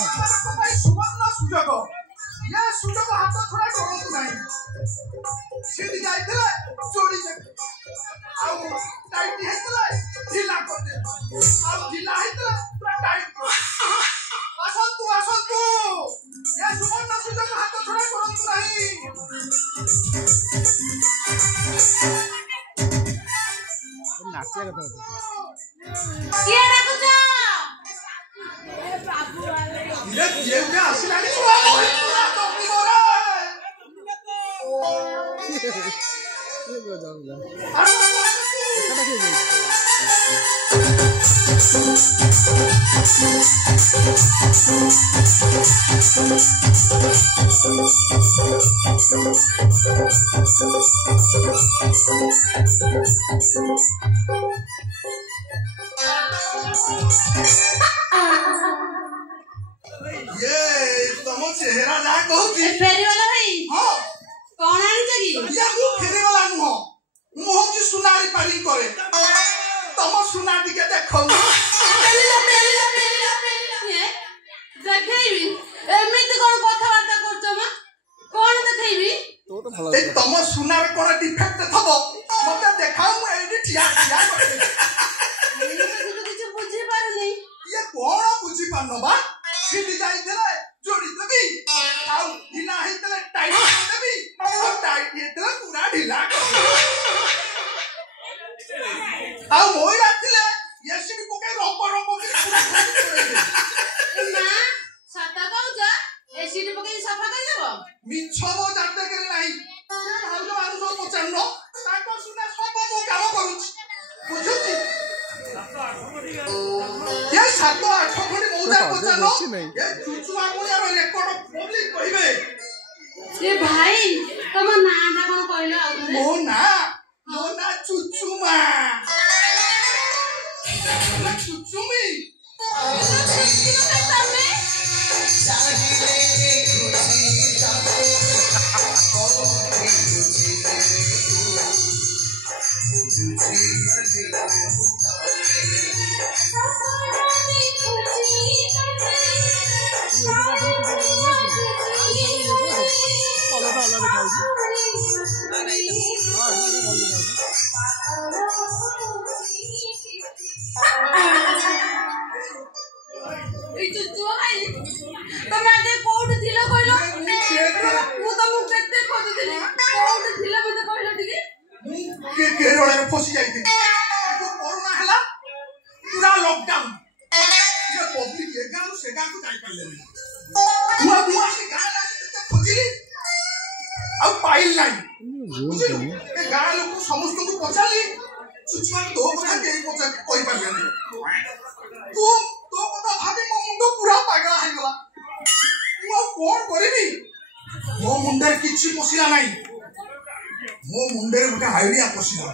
सुवर्ण सुजोग ये सुजोग हाथ छड़ा करंतु नाही सीधी जाइथिले चोरी आउ टाइट हेतले ढिला करते आउ ढिला हेतले पूरा टाइट असंतु ये सुवर्ण सुजोग हाथ छड़ा करंतु नाही नाचिया कथा किए डाकुछ ए बाबू वाले ये जेवटा आसिलानी छुआ पूरा टोपी मोरे ये गो जाऊंगा कथा के ये तुम चेहरा ना कहती फेरी वाला भाई हां कौन आनी जगी या को फेरी वाला नु मु हो कि सुनारी पारी करे तुम सुना दिके देखो ये देखैबी एमिति कोन कथा बार्ता करछ म कोन देखैबी तो भलो ए तुम सुनार कोन डिफेक्ट थबो मते देखाऊ मु एडी ठिया ठिया करे किछ बुझी पारुनी ये कोन बुझी पानो बा सीधी जाइथिले जोड़ी देबी आउ ढिला हेतले टाइट देबी आउ टाइट हेतले पूरा ढिला आउ मोई राथिले एसिड पके रंग रंग के पूरा ना सता कहउजा एसिड पके सफा कर देबो मिछ मो जाते करे नाही भाउज मानुस पचारनो ताको सुना सब मो काम करूछ बुझुची ये 7-8 खंडी मौजा पचारनो ये चुचुआ मुनिया रेकॉर्ड पब्लिक कहिबे ए भाई तम नाटा कोन कहलो आ मो ना चुचुमा चुचुमी फसी जाइथि तो कोरोना हला पूरा लॉकडाउन ये पब्लिक ये गांव से गांव जाई पड़ले बुआ से गांव से खोजिली अब पाइल नाही ए गांव लोग समस्त को पचाली चुचुआ तो कथा के पचा कोई पाले नहीं तू तो कथा भाबी मो मुंडो पूरा पागला है गला तू कोन करबी मो मुंडे किछि पसिला नाही मो मुंडे गोटे आइडिया पसिला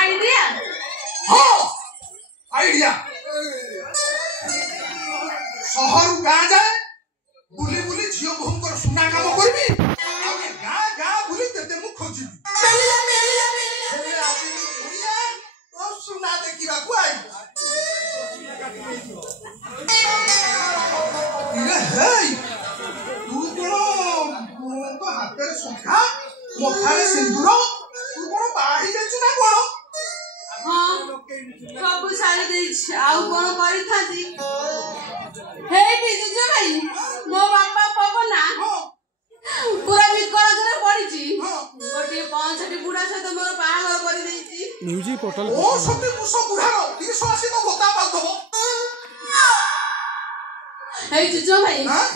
आइडिया हां आइडिया शहर गां जाए बुली बुली झियो बहुकर सुना काम करबी आ गां गां बुली तेते मु खोजिबी हेले आबी दुनिया तो सुना देखिबा को आई इले हेई तू कोन तो हाथे संखा मोखारे सिंदूर तू कोन बाही जाचु ना कोन हां सब सारी देई आउ कोन करि थाती हे बिजु भाई मो बापा पवना पूरा विकरा करे पड़ी छी गोटे 5 बुढ़ा से तो मोर बाहागर करि देई छी म्यूजिक पोर्टल ओ सती मुसो बुढ़ारो 280 तो भत्ता पाल दबो हे जुजो भाई हां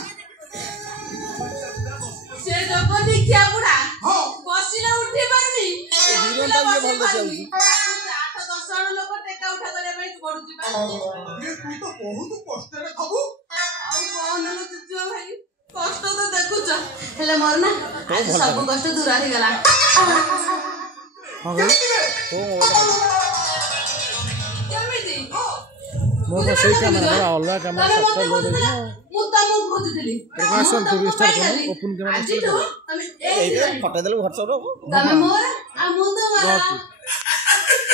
से जगनी क्या बुढ़ा हां बसिले उठी पारनी हीरो टाइम ये भल देखै 8-10 जण लोक टेका उठा करे भाई पडुची बा ये तू तो बहुत कष्ट रे खबु आउ कोन न जुजो भाई कष्ट तो देखुछ हेले मोर ना आज सब कष्ट दूर आ गला हां केमिति मोर सही कैमरा अलग कैमरा सब लोड है मु तमु खोजदिली प्रकाशन टू स्टार कोन ओपन कैमरा आज तो तमे ए फटा देले WhatsApp रो तमे मोर आ मुंद मारा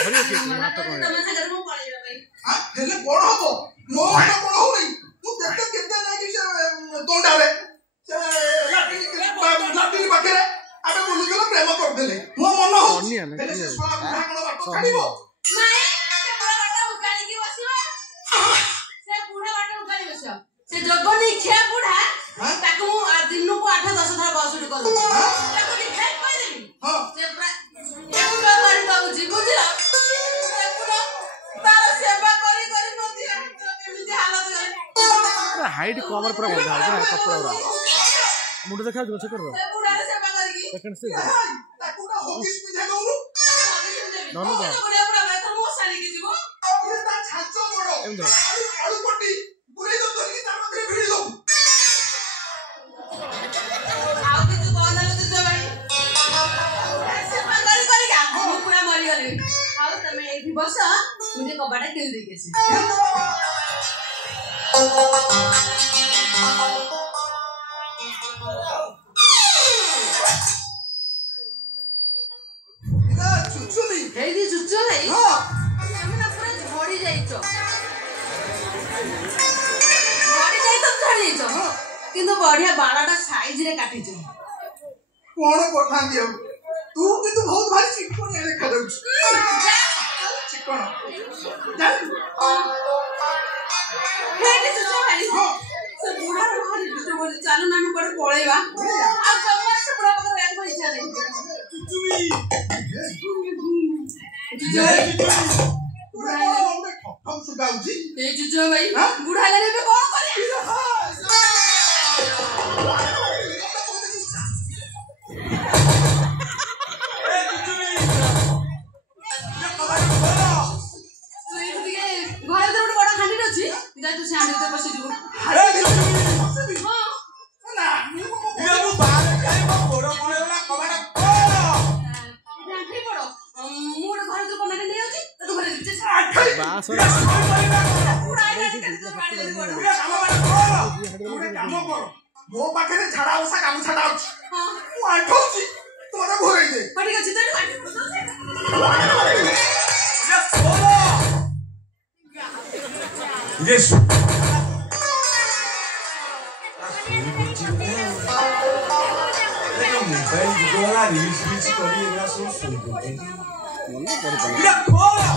हरि के नाटक है तमे सागर मु पळेबा भाई हां हेले बड़ हबो मोर तो बड़ हो नहीं तू କେତେ କେତେ ନାକି ସେ ତୋଣ୍ଡାରେ ସେ ଲାଟିନି ପାଖରେ ଆମେ ବୁଲୁଥିଲୁ ପ୍ରେମ କରୁଥିଲେ ମୋ ମନ ହଉଛି ହେଲେ ସେ ଶଳା ବୁଢା କଣ ବାଟ ଛାଡିବ ନାଇଁ ସେ ବୁଢା ବାଟ ଉକାଳିକି ବସିବ ସେ ବୁଢା ବାଟ ଉକାଳି ବସିବ ସେ ଜଗନି ଖିଆ ବୁଢା ତାକୁ ଦିନକୁ 8-10 ଥର ବସୁଟି କରୁ ତାକୁ ଟିକେ କହିଦେବି ସେ ପୁରା ଏକୁଡା ଗାଡି ଦଉଛି ବୁଝିଲ ଏକୁଡା ତାର ସେବା କରି କରି ନଦୀ କେମିତି ହାଲତ କରେ हाइट कवर पूरा बंधा है कपड़ा पूरा मुंड देखा जो चेक करो से बुढ़ा सेवा करगी सेकंड से ताकू ना होकिस पिझा दउनु ननु दा बुढ़ा बुढ़ा भाई तो मो साली की जीवो ये ता छाचो बड़ो एमदो आलू कोटी पुरे दो धरकी ता मधे भिड़ी दो आओ कि तू कौन है तू भाई सेवा करी का मो पूरा मरी गली आओ तमे एठी बस मुझे कबाटा किल दे के से चुचुली हे दी चुचु है हां हम ना पूरा झड़ी जाइछो किंतु बढ़िया बालाटा साइज रे काटिछो कोन कोठा दियो तू किंतु बहुत भारी चिकन देखा जाउछ चिकन जान हे दी चुचु भाई से बुढ़ा भारी चुचु बोली चालू नानु पड़े पळेबा आ जम्मा से बुढ़ा पकर एक इच्छा नहीं चुचुई चुचु भाई बुढ़ा लगे पे कौन करे मो पाखे झाड़ा बसा काम छाड़ा मु आठौची तोरा घोरै दे ठीक अछि तने ये मोबाइल गोला रील्स करी एरा सब सुन दे मने कर ये खोला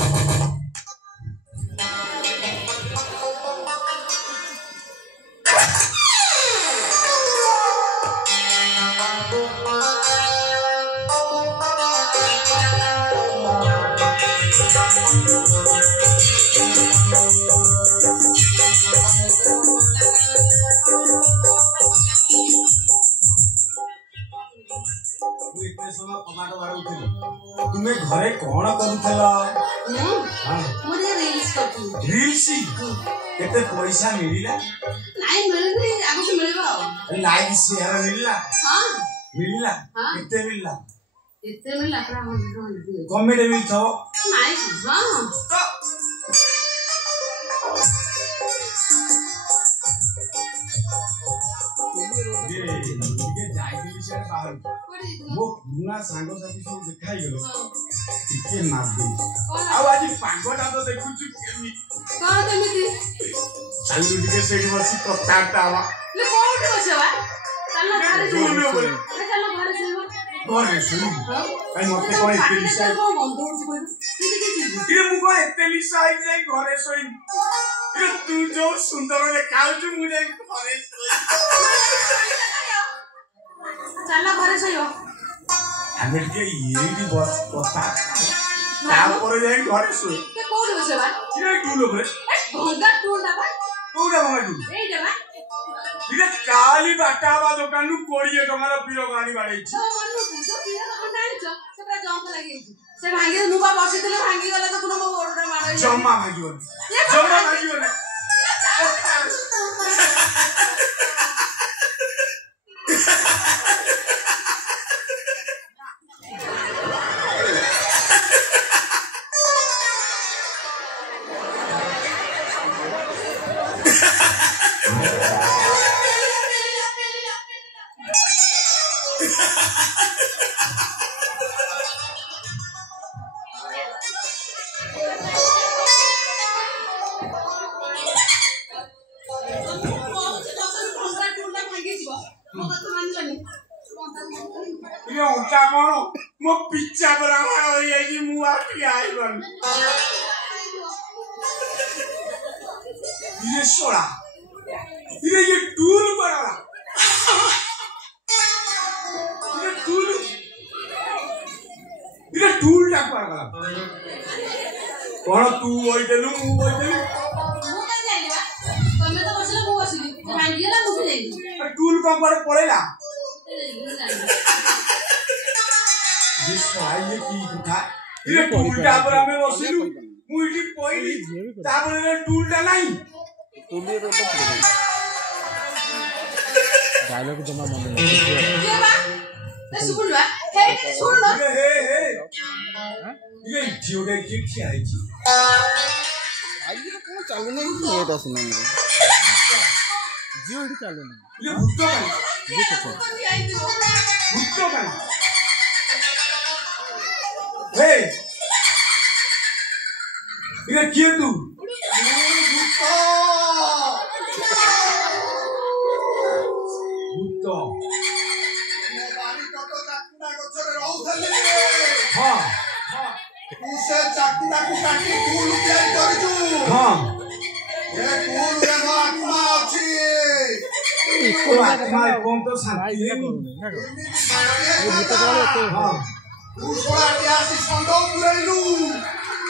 तुम्हें घरे कौन करूथला मुझे रील्स करती रील्स केते पैसा मिलिला नहीं मिलबी आगु से मिलबा लाइक शेयर मिलिला हां मिलिला केते मिलिला केते मिलला 100 कमेडी मिल थो नहीं हां ये जाई विषय बाहर वो पुना सांगो साथी सब देखाई गेलो टिके मार दे आ आज पागोटा तो देखु छु केमी कोन केमिति चालू टिके सेठी बसी कताटा आवा ले कोउठी बसेवा चलो घरे चलो घरे जेबो घरे सुन आई मते कोन एते विषय ये मु कोन एते विषय जाई घरे सोई ये तू जो सुंदर देखाउ छु मु जाई घरे सोई चलो घरे सोयो हमें के ये भी बस कथा तापर जाई घरे सोई ते कोउठी बसेवा ये टूलो भे भंगा टूल दाबा कोउडा भंगा टूल एई देबा इके काली बाटावा दुकान नु 20 टका पीरो गानी बाड़े छी तो मनु तो पीरो दुकान आनिछ से पूरा जंक लागि से भांगी नुबा बसितले भांगी गला तो कोनो ओडरा मारै जम्मा भागियो ना मो पिच्चा ब्राह्मण हो जाएगी मुआ की आई बन ये सोड़ा ये टूल बड़ा ये टूल टाक बड़ा कौन तू वही देलू मु वही देलू तमे तो बसले मु बसली जे भाई गेला मु जाई टूल कम पर पड़ेला ये सोड़ा ये की उठा ये टूल टा पर हमें बसलू मु इटी पइली तापर टूल टा नहीं टूल रे तो डायलॉग जमा मन में के बा ते सुनवा हे सुन लो हे ये जियोडे की आई छी आई तो कौन चालू नहीं ये तो सुना मुझे जियो ही चालू नहीं ये भूतो भाई ये तो भूतो भाई हे ये किए तू भूतो बारी कतो चाकुडा गछरे रहउथले हां तू से चाकुडा को काटी फूल तैयारी करजू हां ए फूल रे नो आत्मा अछि इसको आत्मा कौन तो शांति है ये भूत वाले तो हां तू सोळा टियासी संडो पुरैलू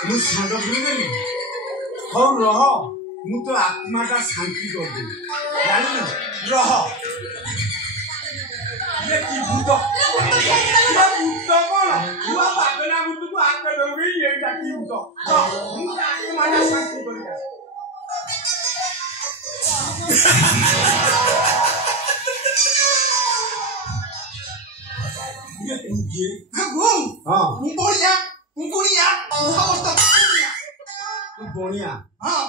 मु सांड बुझेली हो रह मु तो आत्मा का शांति कर दे जानी रह ये की भूत ये भूत कौन हुआ बाबना भूत को आग कर दोगे ये क्या की भूत मु आत्मा का शांति कर दे ये तुझे घूम हां तू बोलिया अवस्था तू बोनिया हां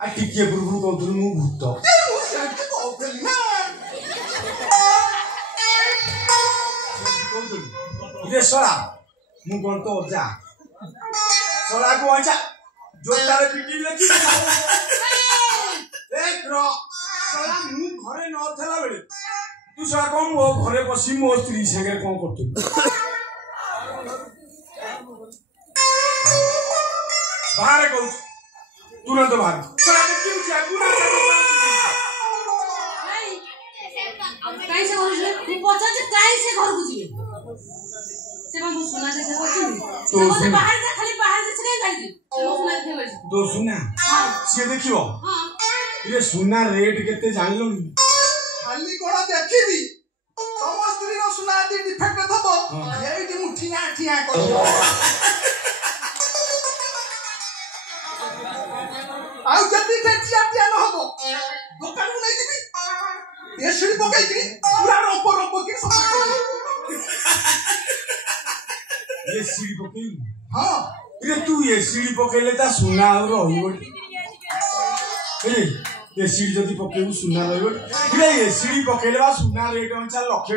आ टिके बुरबुर कोंतु मु भूत ये सोला मु कोन तो जा सोला को आचा जोतारे पिटी लेकी एक रो सोला मु घरे न थला बेले तू सोला कोन मो घरे बसी मो स्त्री संगे कोन करतु बाहर को तुरंत बाहर सोला क्यों जा गुना काई से घर तू पचा जे काई से घर बुझिए से हम सुना देखा करछी तो बाहर जा खाली बाहर से काई काई तो सुना देखे बस तो सुना हां से देखियो हां ये सुना रेट केते जानलो खाली कोड़ा देखिबी तम स्त्री रो सुना दी डिफेक्ट थबो एइटी मु ठिया ठिया कर आउ जति ठिया ठिया न हबो दुकान में नहीं जीबी ये सिड़ी पकाई छी पूरा रोप के सब ये सीढ़ी पकई हां ये तू ये सीढ़ी पकईले ता सुना और रहइबो ए ये सीढ़ी जदी पकईबु सुना रहइबो ये सीढ़ी पकईले बा सुना रेट अनुसार लक्ष्य